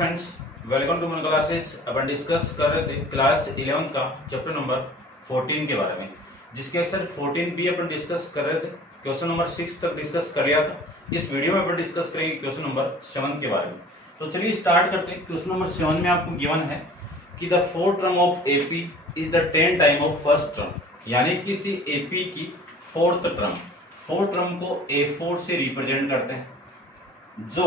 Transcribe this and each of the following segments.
Friends, welcome to my classes. अपन discuss कर रहे थे क्लास 11 का चैप्टर नंबर 14 के बारे में, जिसके सर 14 भी अपन डिस्कस कर रहे थे। क्वेश्चन नंबर 6 तक डिस्कस कर लिया था। इस वीडियो में अपन डिस्कस करेंगे क्वेश्चन नंबर 7 के बारे में। तो चलिए स्टार्ट करते हैं। क्वेश्चन नंबर 7 में आपको गिवन है कि the fourth term of AP is the 10 time of first term, यानी किसी एपी की फोर्थ टर्म को A4 से रिप्रेजेंट करते हैं, जो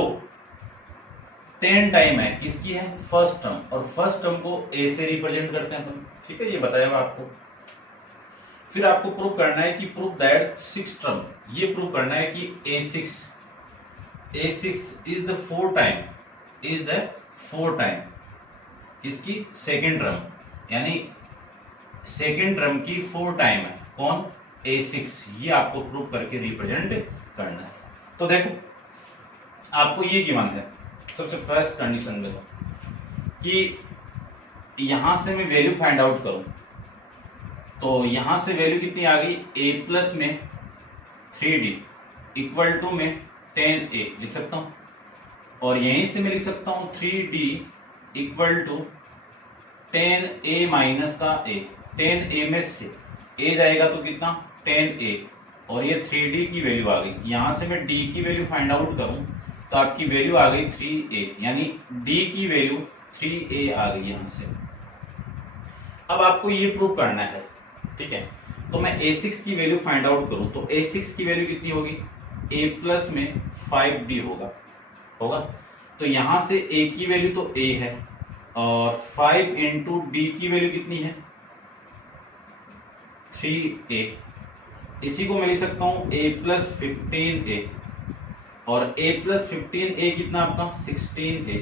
10 टाइम है किसकी है, फर्स्ट टर्म, और फर्स्ट टर्म को A से रिप्रेजेंट करते हैं। ठीक है, ये बताया हुआ आपको। फिर आपको प्रूव करना है कि प्रूव दैट 6 टर्म, ये प्रूव करना है कि A6 is the four time इसकी सेकेंड टर्म, यानी सेकेंड टर्म की 4 टाइम है कौन, A6। ये आपको प्रूव करके रिप्रेजेंट करना है। तो देखो आपको ये गिवन है सबसे फर्स्ट कंडीशन में कि यहां से मैं वैल्यू फाइंड आउट करूं, तो यहां से वैल्यू कितनी आ गई, A प्लस में 3D इक्वल टू में 10A लिख सकता हूं, और यहीं से मैं लिख सकता हूं 3D equal to 10A minus का A। 10A में से A जाएगा तो कितना, 10A, और ये 3D की वैल्यू आ गई। यहां से मैं D की वैल्यू फाइंड आउट करूं तो आपकी वैल्यू आ गई 3A, यानी D की वैल्यू 3A आ गई यहां से। अब आपको ये प्रूव करना है, ठीक है। तो मैं A6 की वैल्यू फाइंड आउट करूं तो A6 की वैल्यू कितनी होगी, A प्लस में 5D होगा। तो यहां से A की वैल्यू तो A है, और 5 इंटू D की वैल्यू कितनी है, 3A। इसी को मैं लिख सकता हूं A प्लस 15A, और A प्लस 15A कितना आपका 16A।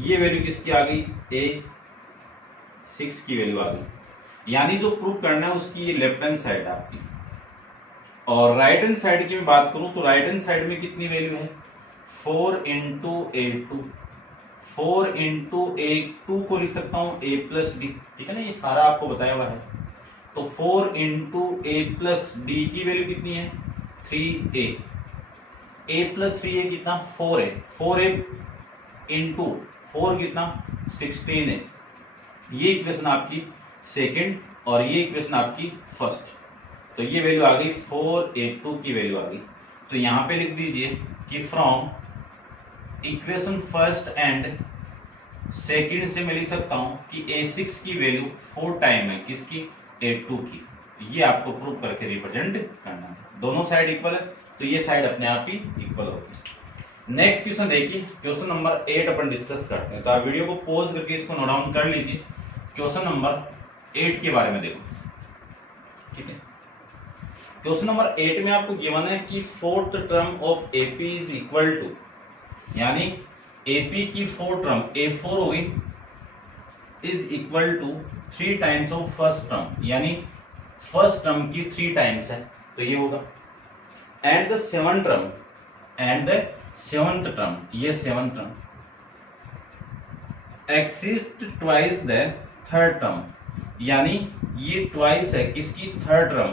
ये वैल्यू किसकी आ गई, A6 की वैल्यू आ गई। यानी जो प्रूव करना है उसकी ये लेफ्ट हैंड साइड आपकी। और राइट हैंड साइड की मैं बात करूं तो राइट हैंड साइड में कितनी वैल्यू है, 4 इंटू A2। 4 इंटू A2 को लिख सकता हूं A प्लस D, ठीक है ना, ये सारा आपको बताया हुआ है। तो 4 इंटू A प्लस D की वैल्यू कितनी है, 3A। A प्लस 3A कितना, 4A। 4A इंटू 4 कितना, 16A। ये इक्वेशन आपकी सेकंड और ये इक्वेशन आपकी फर्स्ट। तो ये वैल्यू आ गई 4A2 की वैल्यू आ गई। तो यहां पे लिख दीजिए कि from equation first and second से मैं लिख सकता हूं कि A6 की वैल्यू 4 टाइम है किसकी, A2 की। ये आपको प्रूव करके रिप्रेजेंट करना है। दोनों साइड इक्वल है तो ये साइड अपने आप ही इक्वल होगी। नेक्स्ट क्वेश्चन देखिए, क्वेश्चन नंबर 8 अपन डिस्कस करते हैं। तो आप वीडियो को पॉज करके इसको नोट डाउन कर लीजिए। क्वेश्चन नंबर 8 के बारे में देखो, ठीक है। क्वेश्चन नंबर 8 में आपको गिवन है कि fourth term of AP is equal to, यानी एपी की फोर्थ टर्म A4 हो गई, is equal to 3 times of first term, यानी फर्स्ट टर्म की 3 टाइम्स है, तो ये होगा। एंड द सेवंथ टर्म, ये seventh term exist twice the third term, यानी ये ट्वाइस है किसकी, थर्ड टर्म।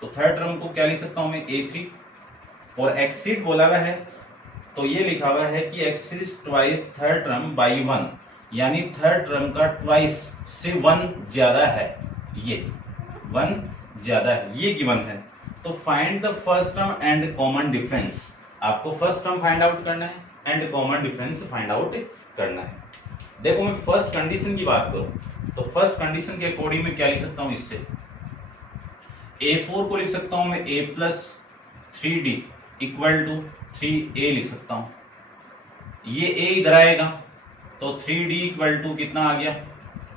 तो थर्ड टर्म को क्या लिख सकता हूं मैं, A3, और एक्सिस्ट बोला हुआ है तो ये लिखा हुआ है कि exist twice third term by 1, यानी थर्ड टर्म का ट्वाइस से 1 ज्यादा है, ये 1 ज्यादा है, ये गिवन है। तो find the first term and common difference. आपको फर्स्ट टर्म फाइंड आउट करना है and common difference find out करना है। देखो मैं फर्स्ट कंडीशन की बात करूं तो फर्स्ट कंडीशन के अकॉर्डिंग में क्या लिख सकता हूं, इससे A4 को लिख सकता हूं मैं A plus 3D equal to 3A लिख सकता हूं। ये A इधर आएगा तो 3D इक्वल टू कितना आ गया,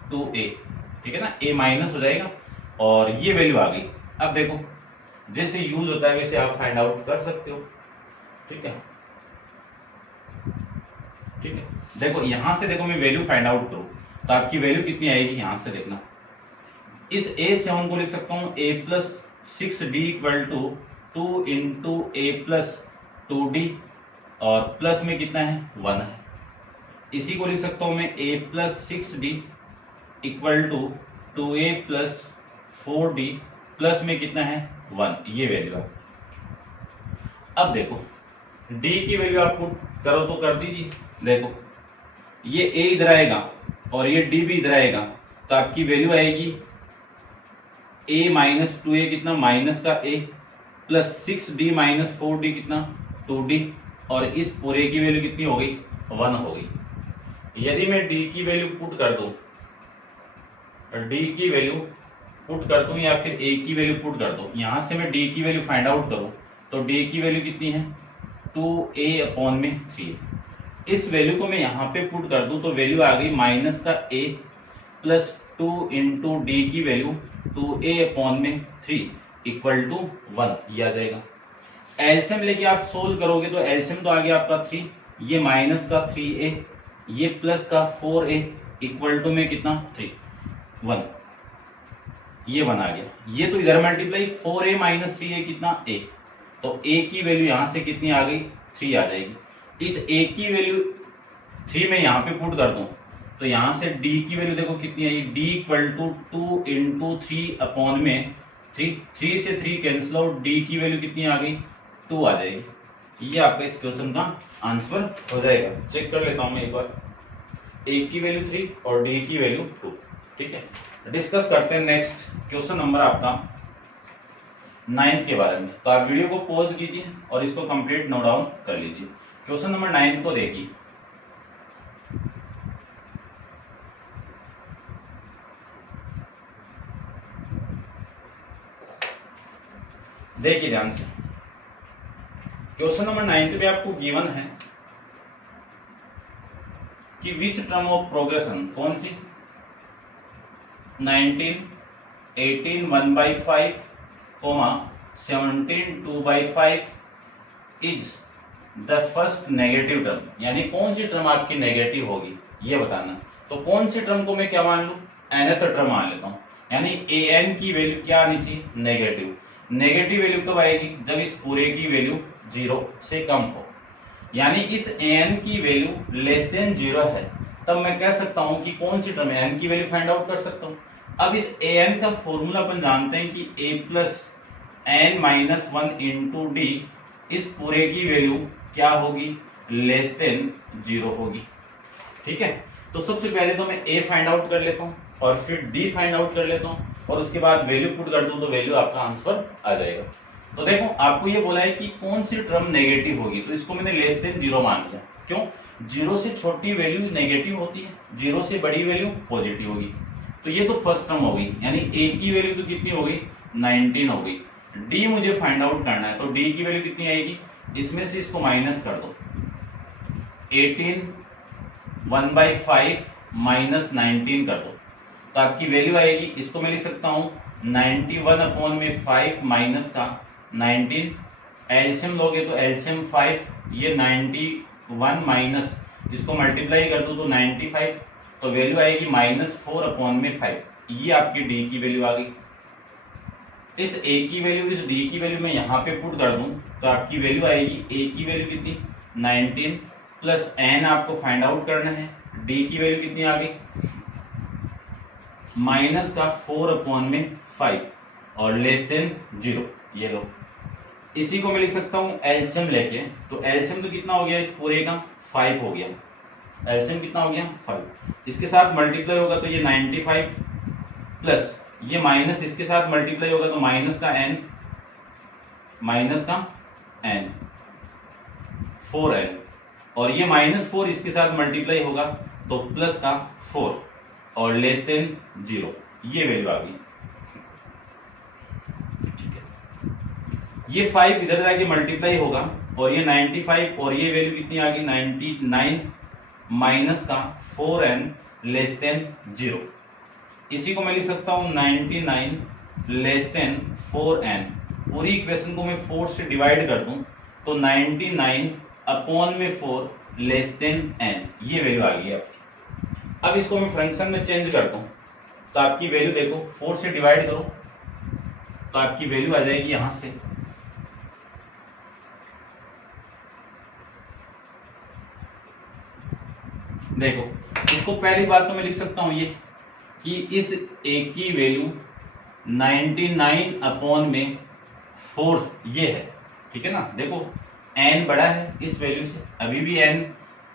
2A, ठीक है ना, A माइनस हो जाएगा और ये वैल्यू आ गई। अब देखो जैसे यूज होता है वैसे आप फाइंड आउट कर सकते हो, ठीक है। देखो यहां से देखो मैं वैल्यू फाइंड आउट करूं तो आपकी वैल्यू कितनी आएगी, यहां से देखना। इस A7 को लिख सकता हूं A plus 6D equal to 2 into A plus 2D, और प्लस में कितना है, 1 है। इसी को लिख सकता हूं मैं A plus 6D equal to 2A plus 4D, plus में कितना है, 1, ये वैल्यू है। अब देखो D की वैल्यू आपको करो तो कर दीजिए। देखो ये a इधर आएगा और ये d भी इधर आएगा, तो आपकी वैल्यू आएगी a माइनस 2a कितना, माइनस का a plus 6d minus 4d कितना 2d, और इस पूरे की वैल्यू कितनी हो गई 1 हो गई। यदि मैं d की वैल्यू पुट कर दूं, d की वैल्यू पुट कर दूं या फिर a की वैल्यू पुट कर दूं, यहां से मैं d की वैल्यू फाइंड आउट करूं तो d की वैल्यू कितनी है 2a/3। इस वैल्यू को मैं यहाँ पे पुट कर दूं तो वैल्यू आ गई माइनस का a प्लस 2 इंटू डी की वैल्यू 2a/3 इक्वल टू 1, ये आ जाएगा। एलसीएम लेके आप सोल्व करोगे तो एलसीएम तो आ गया आपका 3, ये माइनस का 3a, ये प्लस का 4a इक्वल टू में कितना 1, ये 1 आ गया। ये तो इधर मल्टीप्लाई 4a माइनस 3a कितना a, तो a की वैल्यू यहां से कितनी आ गई 3 आ जाएगी। इस a की वैल्यू 3 में यहाँ पे पुट कर दूं तो यहां से d की वैल्यू देखो कितनी आई, d इक्वल टू 2 इंटू 3 से 3 कैंसिल आउट, d की वैल्यू कितनी आ गई 2 आ जाएगी। ये आपका इस क्वेश्चन का आंसर हो जाएगा। चेक कर लेता हूं मैं एक बार, a की वैल्यू 3 और d की वैल्यू 2। ठीक है, डिस्कस करते हैं नेक्स्ट क्वेश्चन नंबर आपका 9 के बारे में। तो आप वीडियो को पॉज कीजिए और इसको कंप्लीट नोट डाउन कर लीजिए। क्वेश्चन नंबर 9 को देखिए, देखिए ध्यान से। क्वेश्चन नंबर 9 पे आपको गिवन है कि विच टर्म ऑफ प्रोग्रेशन, कौन सी 19 18 1/5 17 2/5 is the first negative term, यानी कौन सी टर्म आपकी नेगेटिव होगी ये बताना। तो कौन सी टर्म को मैं क्या मान लू, nth टर्म मान लेता हूं, यानी an की वैल्यू क्या आनी चाहिए नेगेटिव। नेगेटिव वैल्यू कब आएगी, जब इस पूरे की वैल्यू 0 से कम हो, यानी इस an की वैल्यू लेस देन 0 है, तब मैं कह सकता हूं कि कौन सी टर्म है, n की वैल्यू फाइंड आउट कर सकता हूं। अब इस an का फॉर्मूला अपन जानते हैं कि a plus n minus 1 into D, इस पूरे की वैल्यू क्या होगी लेस देन 0 होगी। ठीक है, तो सबसे पहले तो मैं a फाइंड आउट कर लेता हूं और फिर d फाइंड आउट कर लेता हूं और उसके बाद वैल्यू पुट कर दूं तो वैल्यू आपका आंसर आ जाएगा। तो देखो आपको ये बोला है कि कौन सी टर्म नेगेटिव होगी, तो इसको मैंने लेस देन 0 मान लिया। क्यों, 0 से छोटी वैल्यू नेगेटिव होती है, 0 से बड़ी वैल्यू पॉजिटिव होगी। तो ये तो फर्स्ट टर्म हो गई, यानी a की वैल्यू तो कितनी हो गई 19 हो गई। d मुझे फाइंड आउट करना है, तो d की वैल्यू कितनी आएगी, इसमें से इसको माइनस कर दो, 18 1/5 माइनस 19 कर दो, तो आपकी वैल्यू आएगी, इसको मैं लिख सकता हूं 91/5 माइनस का 19, एलसीएम लोगे तो एलसीएम 5, ये 91 माइनस इसको मल्टीप्लाई कर दो तो 95, तो वैल्यू आएगी -4/5। ये आपकी डी की वैल्यू आ गई। इस a की वैल्यू इस d की वैल्यू में यहाँ पे पुट कर दूं तो आपकी वैल्यू आएगी, a की वैल्यू कितनी 19 प्लस n आपको फाइंड आउट करना है, d की वैल्यू कितनी आ गई माइनस का 4/5 और लेस देन 0। ये लो, इसी को मैं लिख सकता हूं एलसीएम लेके, तो एलसीएम तो कितना हो गया इस पूरे का 5 हो गया, एलसीएम कितना हो गया 5, इसके साथ मल्टीप्लाई होगा तो ये 95 प्लस ये माइनस इसके साथ मल्टीप्लाई होगा तो माइनस का n 4n और ये -4 इसके साथ मल्टीप्लाई होगा तो प्लस का 4 और लेस देन 0, ये वैल्यू आ गई। ठीक है, ये 5 इधर जाके मल्टीप्लाई होगा और ये 95 और ये वैल्यू कितनी आ गई 99 माइनस का 4n लेस देन 0। इसी को मैं लिख सकता हूं 99 लेस देन 4n। पूरी इक्वेशन को मैं 4 से डिवाइड कर दूं तो 99/4 लेस देन n, ये वैल्यू आ गई आपकी। अब इसको मैं फ्रैक्शन में चेंज कर दूं तो आपकी वैल्यू देखो 4 से डिवाइड करो तो आपकी वैल्यू आ जाएगी यहां से देखो, इसको पहली बात तो मैं लिख सकता हूं ये कि इस a की वैल्यू 99/4 ये है। ठीक है ना, देखो n बड़ा है इस वैल्यू से, अभी भी n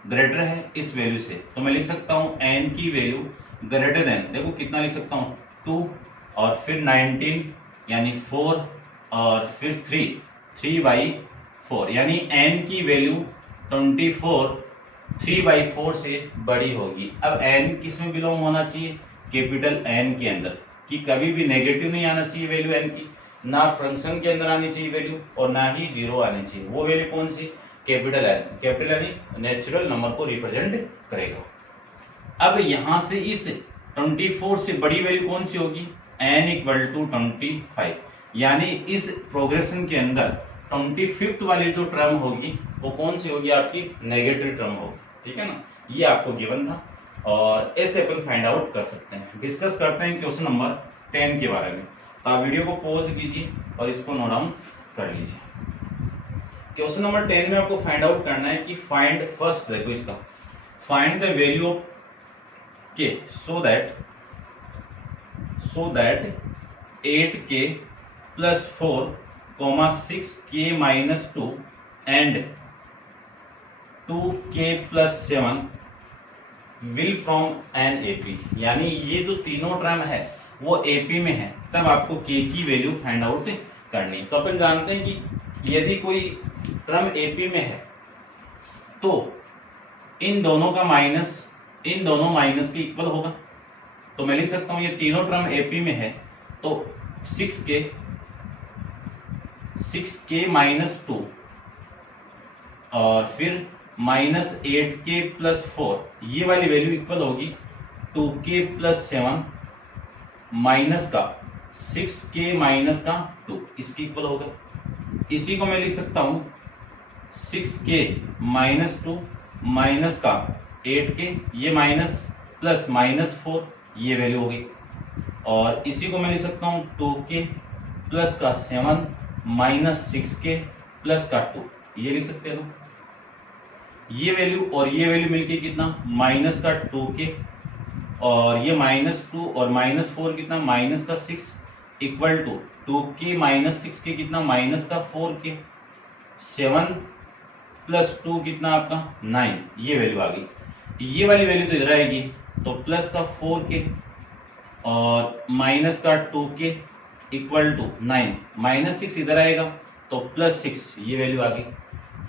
ग्रेटर है इस वैल्यू से, तो मैं लिख सकता हूँ n की वैल्यू ग्रेटर देन, देखो कितना लिख सकता हूँ 2 और फिर 19 यानी 4 और फिर 3/4 यानी n की वैल्यू 24 3/4 से बड़ी होगी। अब n किस में बिलोंग होना चाहिए, कैपिटल N के अंदर, कि कभी भी नेगेटिव नहीं आना चाहिए वैल्यू n की, ना फंक्शन के अंदर आनी चाहिए वैल्यू और ना ही जीरो आनी चाहिए। वो वैल्यू कौन सी, कैपिटल N, कैपिटल यानी नेचुरल नंबर को रिप्रेजेंट करेगा। अब यहां से इस 24 से बड़ी वैल्यू कौन सी होगी, n = 25, यानी इस प्रोग्रेशन के अंदर 25th वाली जो टर्म होगी वो कौन सी होगी, आपकी नेगेटिव टर्म होगी। ठीक है ना, ये आपको गिवन था और ऐसे अपन फाइंड आउट कर सकते हैं। डिस्कस करते हैं क्वेश्चन नंबर 10 के बारे में। तो आप वीडियो को पॉज कीजिए और इसको नोट डाउन कर लीजिए। क्वेश्चन नंबर 10 में आपको फाइंड आउट करना है कि फाइंड फर्स्ट, देखो इसका, find the value of k so that 8k plus 4, 6k minus 2 and 2k plus 7 will from an AP, यानी ये जो तीनों टर्म है वो AP में है, तब आपको k की वैल्यू फाइंड आउट करनी है। तो अपन जानते हैं कि यदि कोई टर्म AP में है तो इन दोनों माइनस के इक्वल होगा। तो मैं लिख सकता हूं ये तीनों टर्म AP में है तो 6k minus 2 और फिर -8k plus 4, ये वाली वैल्यू इक्वल होगी 2k plus 7 माइनस का 6k माइनस का 2, इसकी इक्वल होगा। इसी को मैं लिख सकता हूं 6k minus 2 माइनस का 8k, ये माइनस प्लस -4, ये वैल्यू हो गई। और इसी को मैं लिख सकता हूं 2k प्लस का 7 माइनस 6k प्लस का 2, ये लिख सकते हैं ना। ये वैल्यू और ये वैल्यू मिलके कितना, माइनस का 2k और ये -2 और -4 कितना, माइनस का 6 equal to 2k minus 6k कितना, माइनस का 4k, 7 प्लस 2 कितना आपका 9, ये वैल्यू आ गई। ये वाली वैल्यू तो इधर आएगी तो प्लस का 4k और माइनस का 2k इक्वल टू 9, -6 इधर आएगा तो +6, ये वैल्यू आ गई।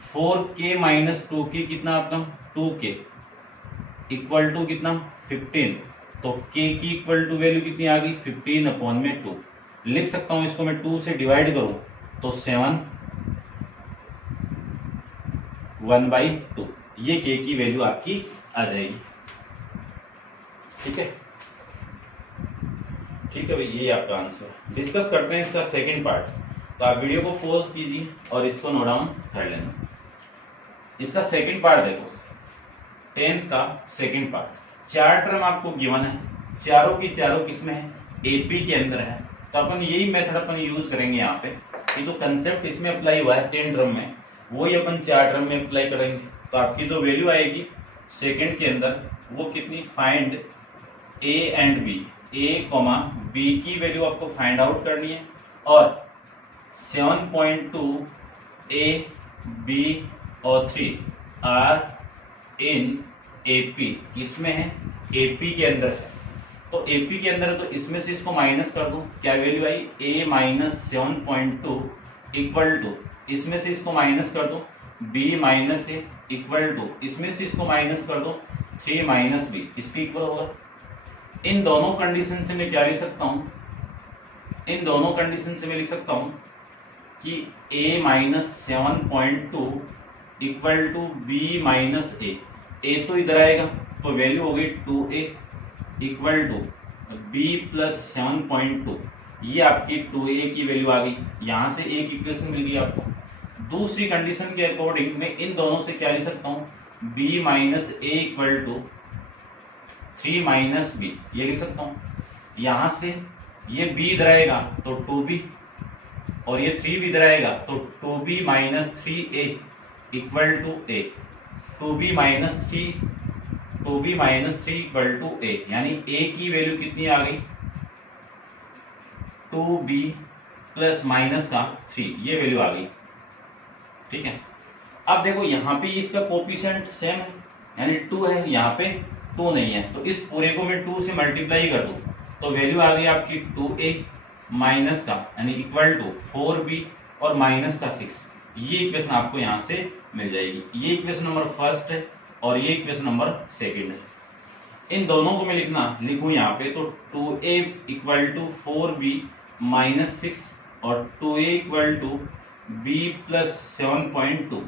4k माइनस 2k कितना आपका 2k इक्वल टू कितना 15, तो k की इक्वल टू वैल्यू कितनी आ गई 15/2। लिख सकता हूं इसको मैं 2 से डिवाइड करूं तो 7 1/2, ये k की वैल्यू आपकी आ जाएगी। ठीक है, ठीक है भाई, ये आपका आंसर। डिस्कस करते हैं इसका सेकंड पार्ट। तो आप वीडियो को पॉज कीजिए और इसको नोट डाउन कर लेना। इसका सेकंड पार्ट देखो, 10th का सेकंड पार्ट। 4 टर्म आपको गिवन है, चारों की चारों किसमें है, एपी के अंदर है। तो अपन यही मेथड अपन यूज करेंगे यहाँ पे, कि जो कंसेप्ट इसमें अप्लाई हुआ है 10 टर्म में, वही अपन 4 टर्म में अप्लाई करेंगे। तो आपकी जो वैल्यू आएगी सेकंड के अंदर वो कितनी, find A and B, A B की वैल्यू आपको फाइंड आउट करनी है। और 7.2 ए बी और 3 आर इन एपी, किसमें है, एपी के अंदर है। तो एपी के अंदर है तो इसमें से इसको माइनस कर दो, क्या वैल्यू आई, a माइनस 7.2 इक्वल टू, इसमें से इसको माइनस कर दो b minus A equal to, इसमें से इसको माइनस कर दो 3 माइनस बी, इसके इक्वल होगा। इन दोनों कंडीशन से मैं क्या लिख सकता हूं, इन दोनों कंडीशन से मैं लिख सकता हूं कि a minus 7.2 equal to B minus A तो इधर आएगा तो वैल्यू हो गई 2a equal to b plus 7.2, ये आपकी 2a की वैल्यू आ गई। यहां से एक इक्वेशन मिल गई आपको। दूसरी कंडीशन के अकॉर्डिंग मैं इन दोनों से क्या लिख सकता हूं, b minus A equal to 3 minus b, ये लिख सकता हूं। यहां से ये b इधर आएगा तो 2b और ये 3 भी इधर आएगा तो 2b minus 3a equal to a, 2b minus 3 equal to a, यानी a की वैल्यू कितनी आ गई 2b प्लस माइनस का 3, ये वैल्यू आ गई। ठीक है, अब देखो यहाँ पे इसका कोफिशिएंट सेम है यानी 2 है, यहाँ पे 2 नहीं है, तो इस पूरे को मैं 2 से मल्टीप्लाई कर दूं तो वैल्यू आ गई आपकी 2a माइनस का यानी इक्वल टू 4b और माइनस का 6। ये इक्वेशन आपको यहाँ से मिल जाएगी। ये इक्वेशन नंबर फर्स्ट है और ये इक्वेशन नंबर सेकंड है। इन दोनों को मैं लिखूं यहाँ पे तो 2a equal to 4b minus 6 और 2a equal to b plus 7.2।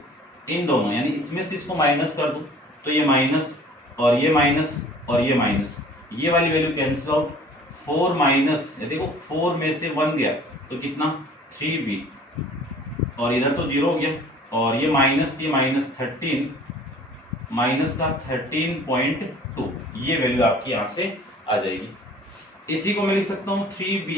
इन दोनों यानी इसमें से इसको माइनस कर दूं तो ये माइनस और ये माइनस और ये माइनस, ये वाली वैल्यू कैंसिल आउट। 4 माइनस देखो 4 में से 1 गया तो कितना 3b और इधर तो 0 हो गया और ये माइनस 13 माइनस का 13.2, ये वैल्यू आपकी यहां से आ जाएगी। इसी को मैं लिख सकता हूं 3b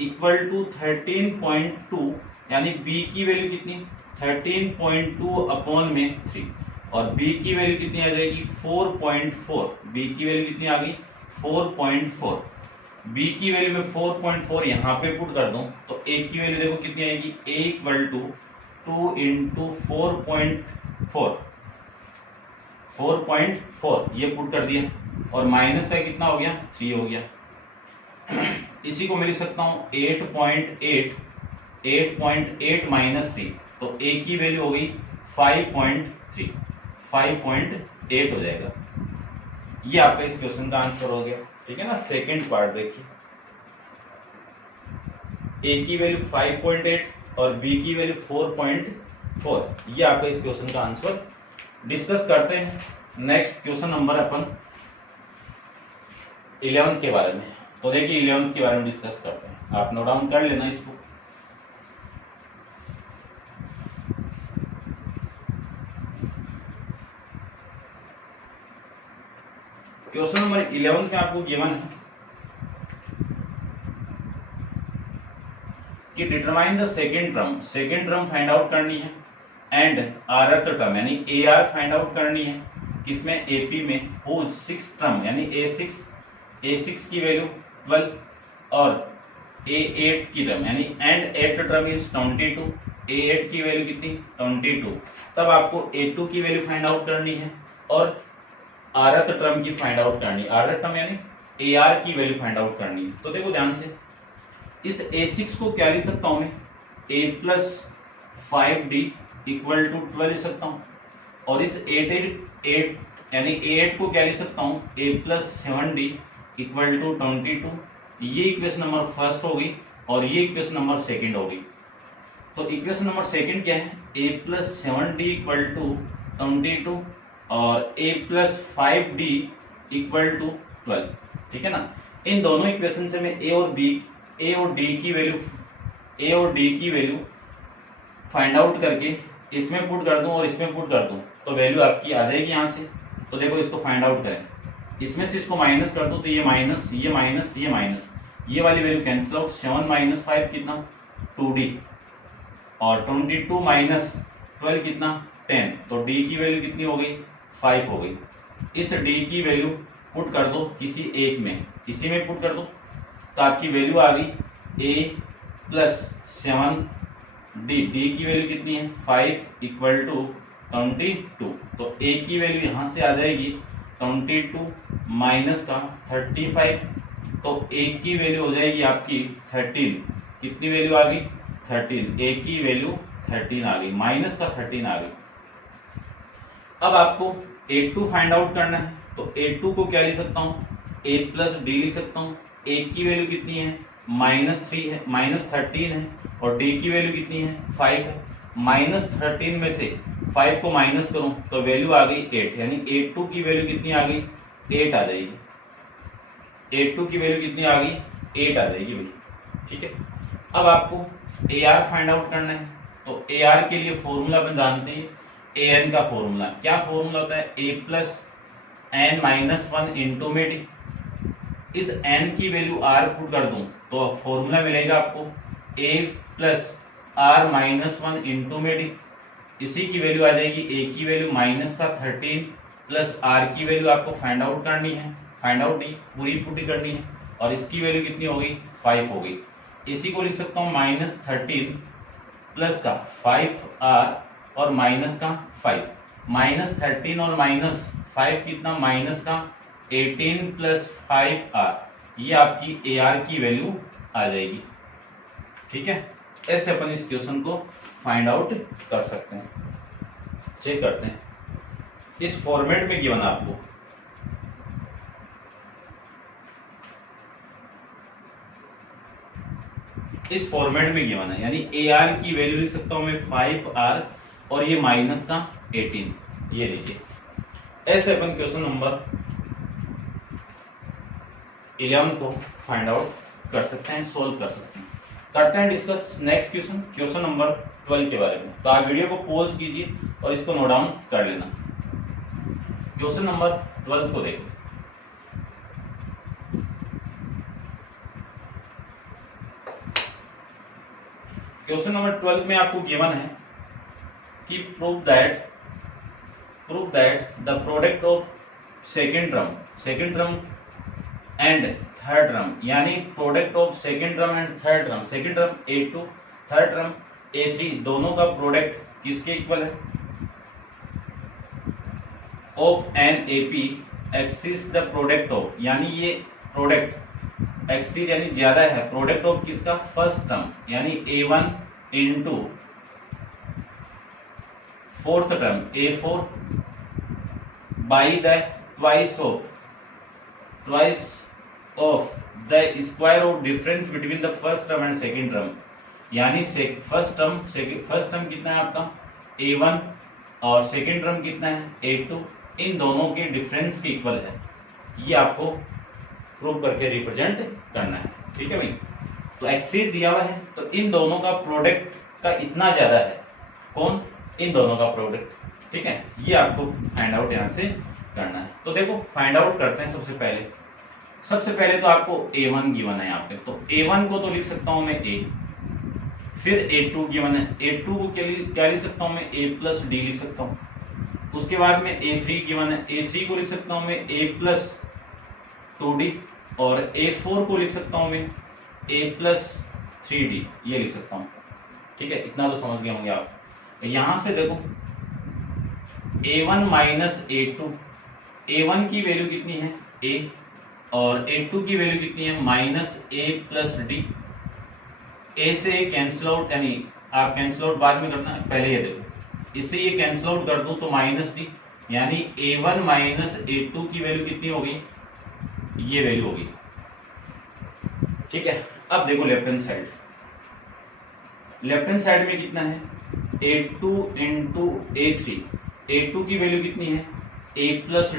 इक्वल टू 13.2 यानी b की वैल्यू कितनी 13.2 अपॉन में 3 और b की वैल्यू कितनी आ जाएगी 4.4। b की वैल्यू कितनी आ गई 4.4। b की वैल्यू में 4.4 यहाँ पे पुट कर दूं तो a की वैल्यू देखो कितनी आएगी a इक्वल टू 2 इंटू 4.4 ये पुट कर दिया और माइनस का कितना हो गया 3 हो गया। इसी को मैं लिख सकता हूँ 8.8 माइनस 3 तो a की वैल्यू हो गई 5.8 हो जाएगा। ये आपका इस क्वेश्चन का आंसर हो गया। ठीक है ना। सेकंड पार्ट देखिए, a की वैल्यू 5.8 और b की वैल्यू 4.4। ये आपका इस क्वेश्चन का आंसर। डिस्कस करते हैं नेक्स्ट क्वेश्चन नंबर अपन 11 के बारे में। तो देखिए 11 के बारे में डिस्कस करते हैं, आप नोट डाउन कर लेना इसको। क्वेश्चन नंबर 11 में आपको गिवन है कि determine the second term find out करनी है एंड आरथ टर्म यानी AR फाइंड आउट करनी है किसमें AP में हो 6 टर्म यानी A6 की वैल्यू 12 और A8 की टर्म यानी एंड 8 टर्म इज 22। A8 की वैल्यू कितनी 22। तब आपको A2 की वैल्यू फाइंड आउट करनी है और आरथ टर्म की फाइंड आउट करनी है। आरथ टर्म यानी AR की वैल्यू फाइंड आउट करनी है। तो देखो ध्यान से, इस A6 को क्या लिख सकता हूं मैं A plus 5D equal to 12 लिख सकता हूं और इस 8 यानी A8 को क्या लिख सकता हूं A plus 7D equal to 22। ये इक्वेशन नंबर फर्स्ट होगी और ये इक्वेशन नंबर सेकंड होगी। तो इक्वेशन नंबर सेकंड क्या है A plus 7D equal to 22 और A plus 5D equal to 12। ठीक है ना। इन दोनों इक्वेशन से मैं A और D की वैल्यू फाइंड आउट करके इसमें पुट कर दूं और इसमें पुट कर दूं तो वैल्यू आपकी आ जाएगी यहां से। तो देखो इसको फाइंड आउट करें, इसमें से इसको माइनस कर दूं तो ये माइनस ये माइनस ये माइनस, ये वाली वैल्यू कैंसिल आउट। 7 माइनस 5 कितना 2D और 22 माइनस 12 कितना 10। तो D की वैल्यू कितनी हो गई 5 हो गई। इस D की वैल्यू पुट कर दो किसी एक में, किसी में पुट कर दो तो आपकी वैल्यू आ गई A प्लस 7D। D की वैल्यू कितनी है 5 इक्वल टू 22। तो A की वैल्यू यहां से आ जाएगी 22 माइनस का 35। तो A की वैल्यू हो जाएगी आपकी 13। कितनी वैल्यू आ गई 13। A की वैल्यू 13 आ गई, माइनस का 13 आ गई। अब आपको A2 फाइंड आउट करना है तो A2 को क्या लिख सकता हूं A प्लस D लिख सकता हूं। A की वैल्यू कितनी है -3 है, -13 है और D की वैल्यू कितनी है 5 है। -13 में से 5 को माइनस करूं तो वैल्यू आ गई 8 यानी A2 की वैल्यू कितनी आ गई 8 आ जाएगी। A2 की वैल्यू कितनी आ गई 8 आ जाएगी भाई। ठीक है। अब आपको AR फाइंड आउट करना है तो AR के लिए फॉर्मूला अपन जानते हैं AN का फॉर्मूला। क्या फॉर्मूला होता है A plus n minus 1 into में D। इस n की वैल्यू R पुट कर दूं तो फॉर्मूला मिलेगा आपको A plus R minus 1 into में D। इसी की वैल्यू आ जाएगी A की वैल्यू माइनस का 13 प्लस R की वैल्यू आपको फाइंड आउट करनी है, फाइंड आउट नहीं पूरी पुटी करनी है और इसकी वैल्यू कितनी हो गई 5 हो गई। इसी को लिख सकता हूँ -13 प्लस का 5R और माइनस का 5। -13 और -5 5 कितना माइनस का 18 प्लस 5r, ये आपकी AR की वैल्यू आ जाएगी। ठीक है, ऐसे अपन इस क्वेश्चन को फाइंड आउट कर सकते हैं। चेक करते हैं, इस फॉर्मेट में गिवन आपको इस फॉर्मेट में गिवन है, यानी AR की वैल्यू लिख सकता हूं मैं 5r और ये माइनस का 18, ये लीजिए। ऐसे अपन क्वेश्चन नंबर 11 को फाइंड आउट कर सकते हैं, सोल्व कर सकते हैं। करते हैं discuss next question, question number 12 के बारे में। तो आप वीडियो को पॉज कीजिए और इसको नोट डाउन कर लेना। क्वेश्चन नंबर 12 को देखो। क्वेश्चन नंबर 12 में आपको गिवन है कि prove that the product of second term and third term, यानी product of second term and third term, second term A2, third term A3, दोनों का प्रोडक्ट किसके इक्वल है? Of an AP exceeds the product of, यानी ये product exceeds यानी ज्यादा है, प्रोडक्ट ऑफ किसका? फर्स्ट टर्म, यानी A1 into fourth term A4 by the twice of the square of difference between the first term and second term, यानी first term कितना है आपका A1 और सेकेंड टर्म कितना है A2, इन दोनों के डिफरेंस के इक्वल है। ये आपको प्रूव करके रिप्रेजेंट करना है। ठीक है भाई, तो एक्सिस दिया हुआ है, तो इन दोनों का प्रोडक्ट का इतना ज्यादा है, कौन? इन दोनों का प्रोडक्ट। ठीक है, ये आपको फाइंड आउट यहां से करना है। तो देखो फाइंड आउट करते हैं। सबसे पहले तो आपको A1 गिवन है यहाँ पे, तो A1 को तो लिख सकता हूं मैं A, फिर A2 गिवन है, A2 को क्या लिख सकता हूं मैं A प्लस D लिख सकता हूं। उसके बाद में A3 गिवन है, A3 को लिख सकता हूं मैं A प्लस 2D, और A4 को लिख सकता हूं मैं A प्लस 3D, ये लिख सकता हूं। ठीक है, इतना तो समझ गए होंगे आप। यहां से देखो A1 माइनस A2, A1 की वैल्यू कितनी है A, और A2 की वैल्यू कितनी है minus A plus D। A से कैंसिल आउट, यानी आप कैंसिल आउट बाद में करना, पहले ये देखो, इससे ये कैंसिल आउट कर दूं तो माइनस D, यानी A1 माइनस A2 की वैल्यू कितनी हो गई? ये वैल्यू होगी। ठीक है, अब देखो लेफ्ट हैंड साइड में कितना है A2 इंटू A3, A2 की वैल्यू कितनी है A plus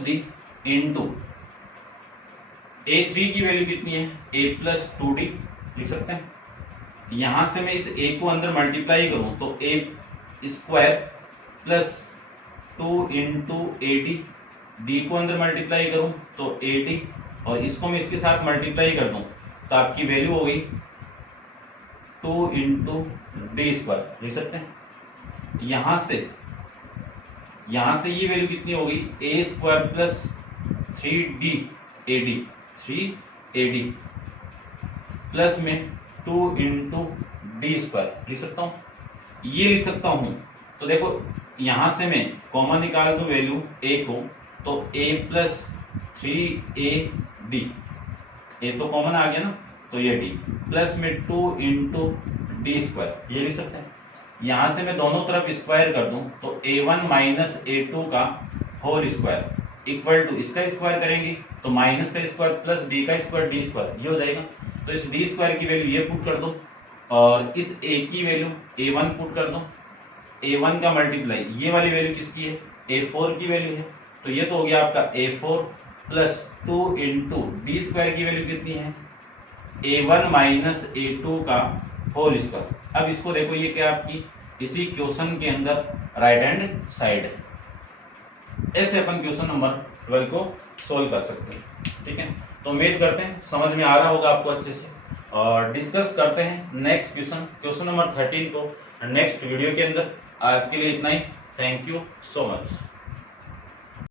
D into A3 की वैल्यू कितनी है A प्लस 2D, लिख सकते हैं। यहां से मैं इस A को अंदर मल्टीप्लाई करूं तो A square plus 2 into AD, D को अंदर मल्टीप्लाई करूं तो AD, और इसको मैं इसके साथ मल्टीप्लाई कर दूं तो आपकी वैल्यू हो गई 2 इंटू D स्क्वायर, लिख सकते हैं। यहां से ये वैल्यू कितनी होगी A square plus 3AD plus में 2 इंटू D स्क्वायर, लिख सकता हूं, ये लिख सकता हूं। तो देखो यहां से मैं कॉमन निकाल दूं वैल्यू A को, तो A प्लस 3AD, A तो कॉमन आ गया ना, तो ये D प्लस में 2 इंटू D स्क्वायर, ये लिख सकते हैं। यहां से मैं दोनों तरफ स्क्वायर कर दूं तो A1 माइनस A2 का होल स्क्वायर इक्वल टू, इसका स्क्वायर करेंगे तो माइनस का स्क्वायर प्लस D का स्क्वायर D स्क्वायर, ये हो जाएगा। तो इस D स्क्वायर की वैल्यू ये पुट कर दो, और इस A की वैल्यू A1 पुट कर दो, A1 का मल्टीप्लाई, ये वाली वैल्यू किसकी है A4 की वैल्यू है, तो ये तो हो गया आपका A4 plus 2 into D square की वैल्यू कितनी है A1 माइनस A2 का होल स्क्वायर। अब इसको देखो, ये क्या आपकी इसी क्वेश्चन के अंदर राइट हैंड साइड है। ऐसे अपन क्वेश्चन नंबर 12 को सोल्व कर सकते हैं। ठीक है, तो उम्मीद करते हैं समझ में आ रहा होगा आपको अच्छे से, और डिस्कस करते हैं नेक्स्ट क्वेश्चन नंबर 13 को नेक्स्ट वीडियो के अंदर। आज के लिए इतना ही, थैंक यू सो मच।